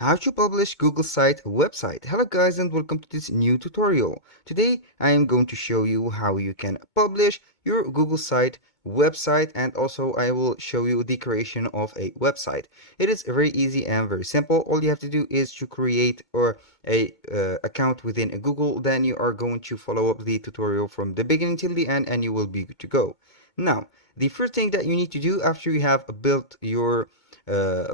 How to publish Google site website. Hello guys and welcome to this new tutorial. Today I am going to show you how you can publish your Google site website, and also I will show you the creation of a website. It is very easy and very simple. All you have to do is to create a account within a Google. Then you are going to follow up the tutorial from the beginning till the end and you will be good to go. Now, the first thing that you need to do after you have built your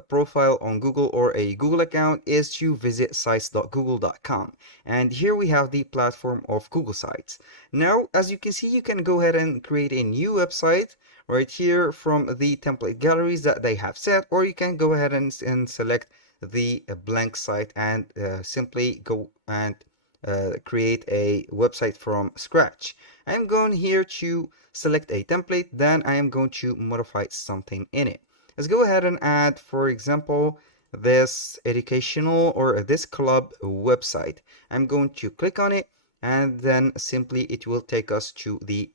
profile on Google or a Google account is to visit sites.google.com, and here we have the platform of Google Sites. Now as you can see, you can go ahead and create a new website right here from the template galleries that they have set, or you can go ahead and select the blank site and simply go and create a website from scratch. I'm going here to select a template, then I am going to modify something in it. Let's go ahead and add, for example, this educational or this club website. I'm going to click on it, and then simply it will take us to the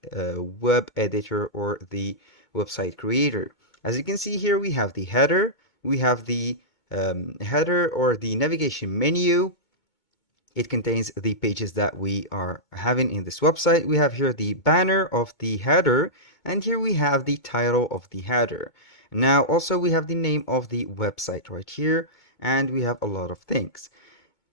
web editor or the website creator. As you can see here, we have the header, we have the header or the navigation menu. It contains the pages that we are having in this website. We have here the banner of the header, and here we have the title of the header. Now also we have the name of the website right here, and we have a lot of things.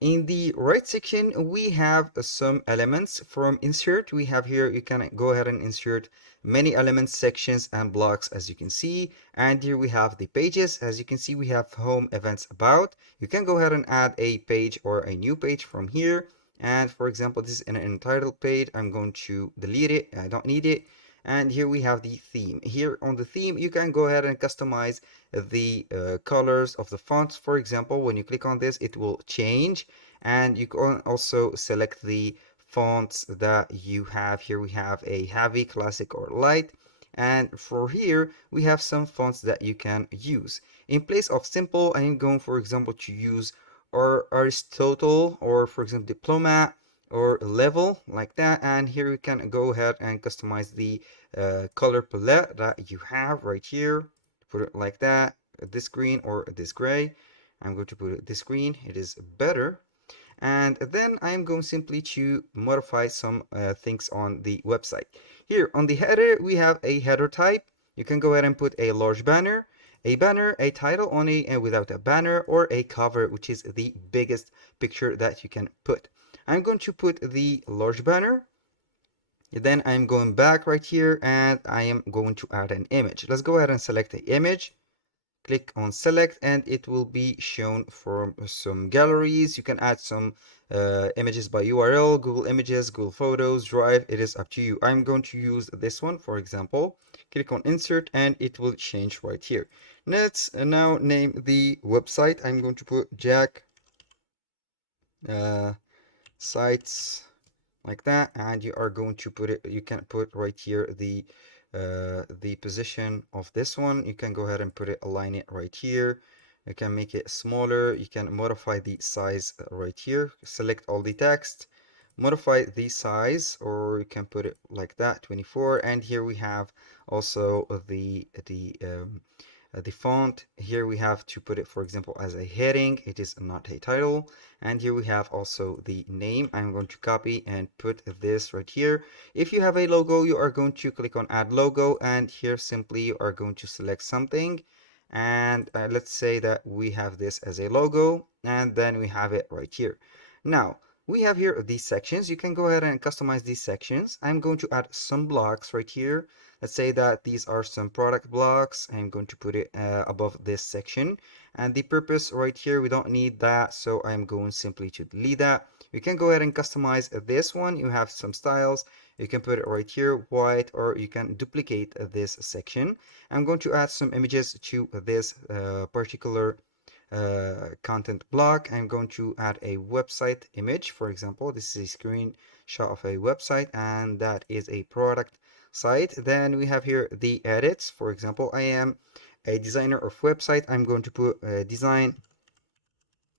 In the right section, we have some elements from insert. We have here, you can go ahead and insert many elements, sections, and blocks, as you can see. And here we have the pages. As you can see, we have home, events, about. You can go ahead and add a page or a new page from here. And for example, this is an entitled page. I'm going to delete it. I don't need it. And here we have the theme. Here on the theme, you can go ahead and customize the colors of the fonts. For example, when you click on this, it will change, and you can also select the fonts that you have. Here we have a heavy, classic, or light, and for here we have some fonts that you can use. In place of simple, I am going, for example, to use Aristotle, or for example Diplomat, or level, like that. And here we can go ahead and customize the color palette that you have right here. Put it like that, this green or this gray. I'm going to put it this green, it is better. And then I'm going simply to modify some things on the website. Here on the header, we have a header type. You can go ahead and put a large banner, a title only and without a banner, or a cover, which is the biggest picture that you can put. I'm going to put the large banner. Then I'm going back right here and I am going to add an image. Let's go ahead and select the image. Click on select, and it will be shown from some galleries. You can add some images by URL, Google Images, Google Photos, Drive. It is up to you. I'm going to use this one, for example. Click on insert and it will change right here. Let's now name the website. I'm going to put Jack sites, like that, and you are going to put it, you can put right here the position of this one. You can go ahead and put it, align it right here. You can make it smaller. You can modify the size right here. Select all the text, modify the size, or you can put it like that, 24. And here we have also the font. Here we have to put it, for example, as a heading. It is not a title. And here we have also the name. I'm going to copy and put this right here. If you have a logo, you are going to click on add logo, and here simply you are going to select something. And let's say that we have this as a logo, and then we have it right here. Now we have here these sections. You can go ahead and customize these sections. I'm going to add some blocks right here. Let's say that these are some product blocks. I'm going to put it above this section. And the purpose right here, we don't need that, so I'm going simply to delete that. You can go ahead and customize this one. You have some styles. You can put it right here, white, or you can duplicate this section. I'm going to add some images to this particular content block. I'm going to add a website image. For example, this is a screenshot of a website, and that is a product site. Then we have here the edits. For example, I am a designer of website. I'm going to put design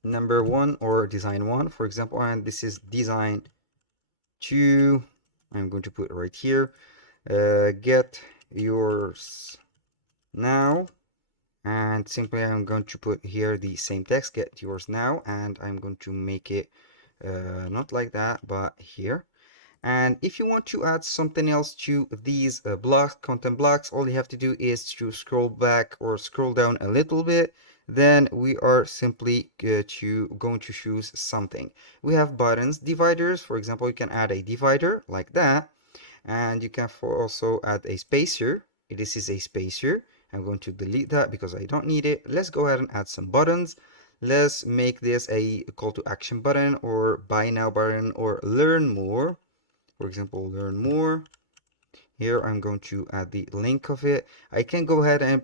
number 1 or design 1, for example, and this is design 2. I'm going to put right here, get yours now. And simply I'm going to put here the same text, get yours now, and I'm going to make it not like that, but here. And if you want to add something else to these blocks, content blocks, all you have to do is to scroll back or scroll down a little bit. Then we are simply going to choose something. We have buttons, dividers. For example, you can add a divider like that, and you can also add a spacer. This is a spacer. I'm going to delete that because I don't need it. Let's go ahead and add some buttons. Let's make this a call to action button or buy now button or learn more. For example, learn more. Here I'm going to add the link of it. I can go ahead and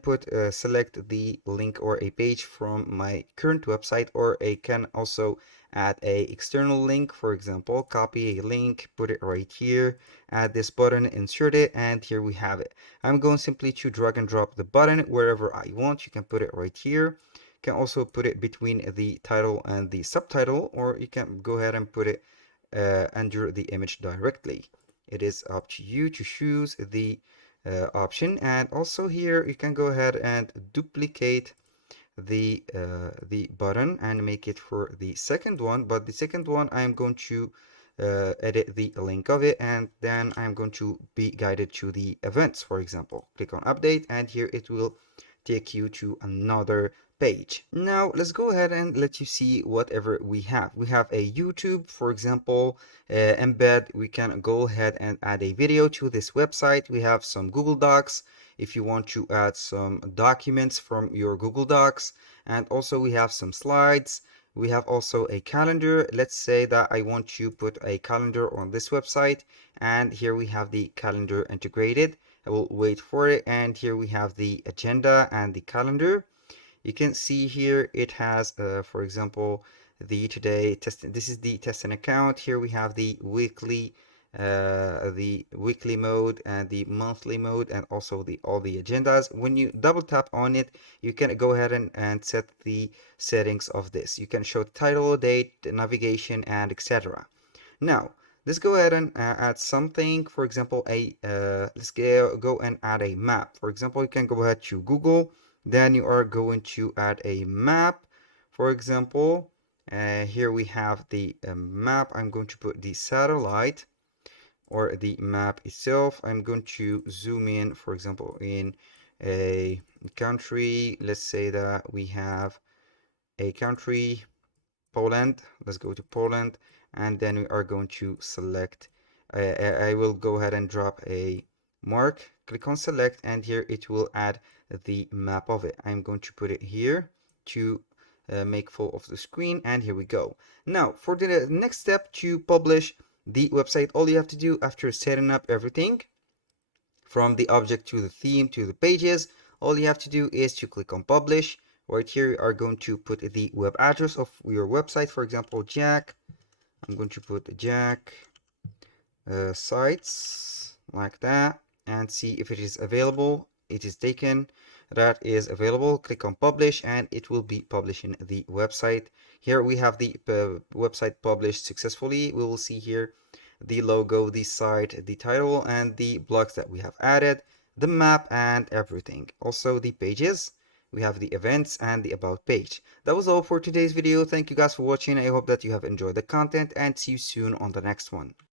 select the link or a page from my current website, or I can also add a external link. For example, copy a link, put it right here, add this button, insert it, and here we have it. I'm going simply to drag and drop the button wherever I want. You can put it right here. You can also put it between the title and the subtitle, or you can go ahead and put it under the image directly. It is up to you to choose the option. And also here you can go ahead and duplicate the button and make it for the second one. But the second one I'm going to edit the link of it, and then I'm going to be guided to the events. For example, click on update, and here it will take you to another page. Now let's go ahead and let you see whatever we have. We have a YouTube, for example, embed. We can go ahead and add a video to this website. We have some Google Docs if you want to add some documents from your Google Docs, and also we have some slides. We have also a calendar. Let's say that I want to put a calendar on this website, and here we have the calendar integrated. I will wait for it, and here we have the agenda and the calendar. You can see here it has, for example, the today test. This is the testing account. Here we have the weekly mode and the monthly mode, and also the all the agendas. When you double tap on it, you can go ahead and set the settings of this. You can show the title, date, navigation, and etc. Now, let's go ahead and add something. For example, let's go and add a map. For example, you can go ahead to Google. Then you are going to add a map. For example, here we have the map. I'm going to put the satellite or the map itself. I'm going to zoom in, for example, in a country. Let's say that we have a country, Poland. Let's go to Poland, and then we are going to select. I will go ahead and drop a mark, click on select, and here it will add the map of it. I'm going to put it here to make full of the screen, and here we go. Now for the next step to publish the website, all you have to do after setting up everything from the object to the theme to the pages, all you have to do is to click on publish. Right here you are going to put the web address of your website. For example, Jack. I'm going to put Jack sites like that and see if it is available. It is taken. That is available. Click on publish and it will be publishing the website. Here we have the website published successfully. We will see here the logo, the site, the title, and the blocks that we have added, the map, and everything. Also the pages. We have the events and the about page. That was all for today's video. Thank you guys for watching. I hope that you have enjoyed the content, and see you soon on the next one.